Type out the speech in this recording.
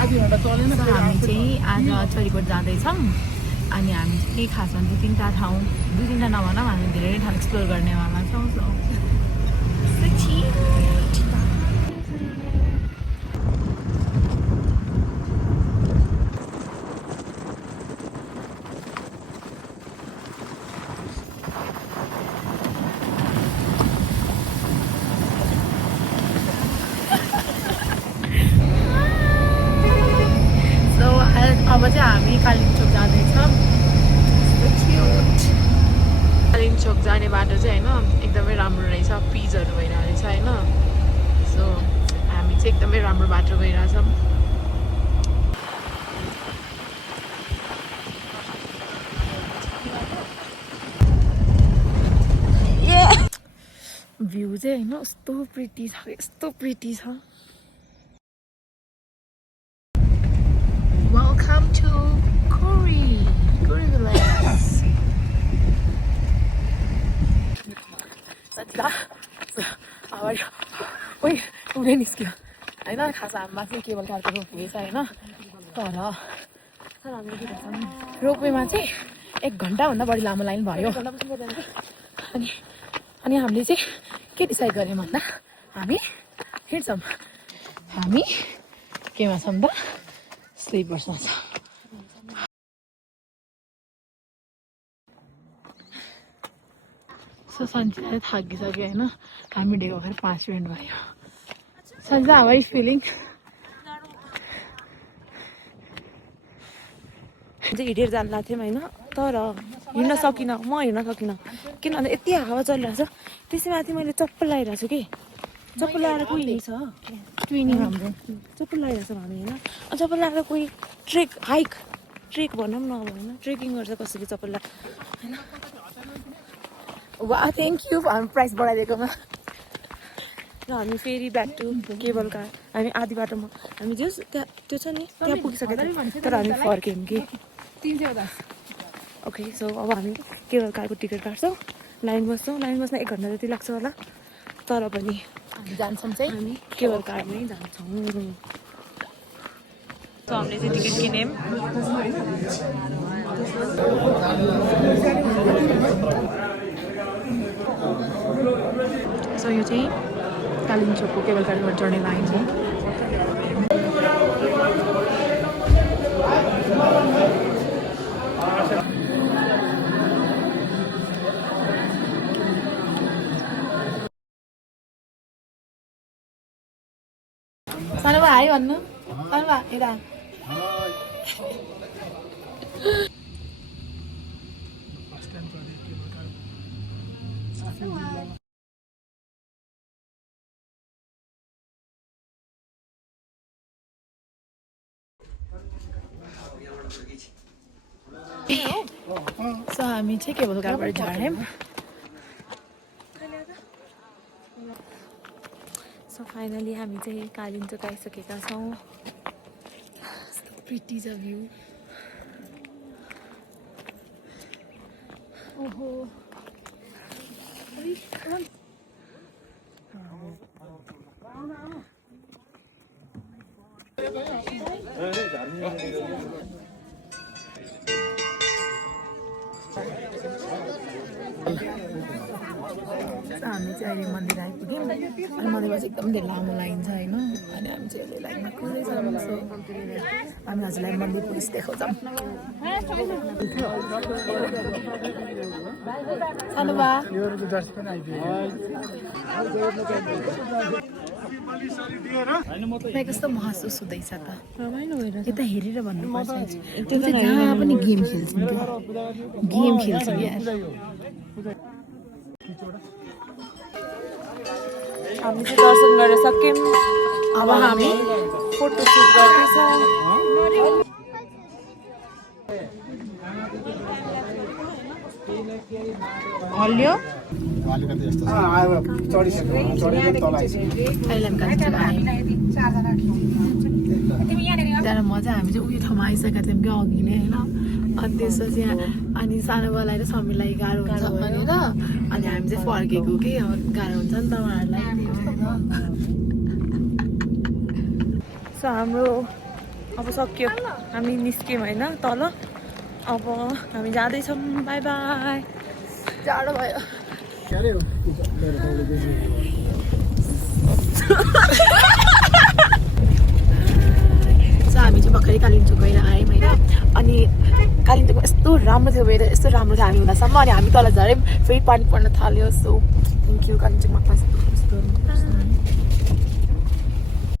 हामी चाहिँ आज चरीकोट जाँदैछौँ अनि हामी चाहिँ खासमा दुई तिनवटा नभनौँ हामी धेरै ठाउँ एक्सप्लोर गर्नेवाला छौँ अब चाहिँ हामी कालिम्पोङ जाँदैछौँ कालिम्पोङ जाने बाटो चाहिँ होइन एकदमै राम्रो रहेछ पिचहरू भइरहेको रहेछ होइन सो हामी चाहिँ एकदमै राम्रो बाटो गइरहेछौँ भ्यू चाहिँ होइन यस्तो प्रिटी छ Welcome to Kuri Village. Satya, how are you? Wait, उडे निस्क्यो होइन खास हामीमा चाहिँ केबल कारको रोपवे छ होइन तर रोपवेमा चाहिँ 1 घन्टाभन्दा बढी लामो लाइन भयो अनि हामीले चाहिँ के डिसाइड गर्यौँ भन्दा हामी हिँड्छौँ हामी केमा छौँ त स्लिपर्समा छ सो सन्जिता थाकिसक्यो होइन हामी हिँडेको भएर 5 मिनट भयो Sanjita how are you feeling चाहिँ हिँडेर जानु लाग्थ्यौँ होइन तर हिँड्न सकिनँ म हिँड्न सकिनँ किनभने यति हावा चलिरहेको छ त्यसैमाथि मैले चप्पल लगाइरहेको छु कि चप्पल लगाएर कोही छ ट्विनिङ हाम्रो चप्पल लगाइरहेको छ हामी होइन चप्पल लगाएर कोही ट्रेक भनौँ न अब होइन ट्रेकिङ गर्छ कसरी चप्पल होइन वा थ्याङ्क यू हामी प्राइस बढाइदिएकोमा र हामी फेरि ब्याक टु केबल कार हामी आधी बाटोमा हामी जस त्यहाँ त्यो छ नि त्यहाँ पुगिसकेको थियो तर हामी फर्क्यौँ कि 310 ओके सो अब हामी केबल कारको टिकट काट्छौँ लाइन बस्छौँ लाइन बस्न 1 घन्टा जति लाग्छ होला तर पनि हामी जान्छौँ चाहिँ हामी केबल कारमै जान्छौँ सो हामीले चाहिँ टिकट किन्यौँ सो यो चाहिँ कालिम्पोङको केबल कारबाट चढ्ने लाइन हो सानो भा है भन्नु सानो भा यता सो हामी चाहिँ केबल कारबाट झर्यौँ सो फाइनली हामी चाहिँ कालिम्पोङ आइसकेका छौँ प्रिटी छ भ्यू ओहो हामी चाहिँ अहिले मन्दिर आइपुग्यौँ अनि मन्दिरमा चाहिँ एकदम धेरै लामो लाइन छ होइन अनि हामी चाहिँ अहिले लाइनमा कुर्दैछौँ सो हामी हजुरलाई मन्दिर पुलिस देखाउँछौँ सानो बा कस्तो महसुस हुँदैछ त यता हेरेर भन्नुपर्छ त्यो चाहिँ जहाँ पनि गेम खेल्छौँ यार हामी चाहिँ दर्शन गरेर सक्यौँ अब हामी फोटोसुट गर्दैछौँ हल्यो त्यहाँबाट मजा हामी चाहिँ उयो ठाउँमा आइसकेका थियौँ क्या अघि नै होइन अनि त्यसपछि अनि सानो बलाई र समीलाई गाह्रो हुन्छ भनेर अनि हामी चाहिँ फर्केको कि गाह्रो हुन्छ नि त उहाँहरूलाई सो हाम्रो अब सक्यो हामी निस्क्यौँ होइन तल अब हामी जाँदैछौँ बाई बाई जाडो भयो हामी चाहिँ भर्खरै कालिम्पोङ गएर आयौँ होइन अनि कालिम्पोङमा यस्तो राम्रो थियो वेदर यस्तो राम्रो थियो हामी हुँदासम्म अनि हामी तल झऱ्यौँ फेरि पानी पर्न थाल्यो सो थ्याङ्क यू कालिम्पोङमा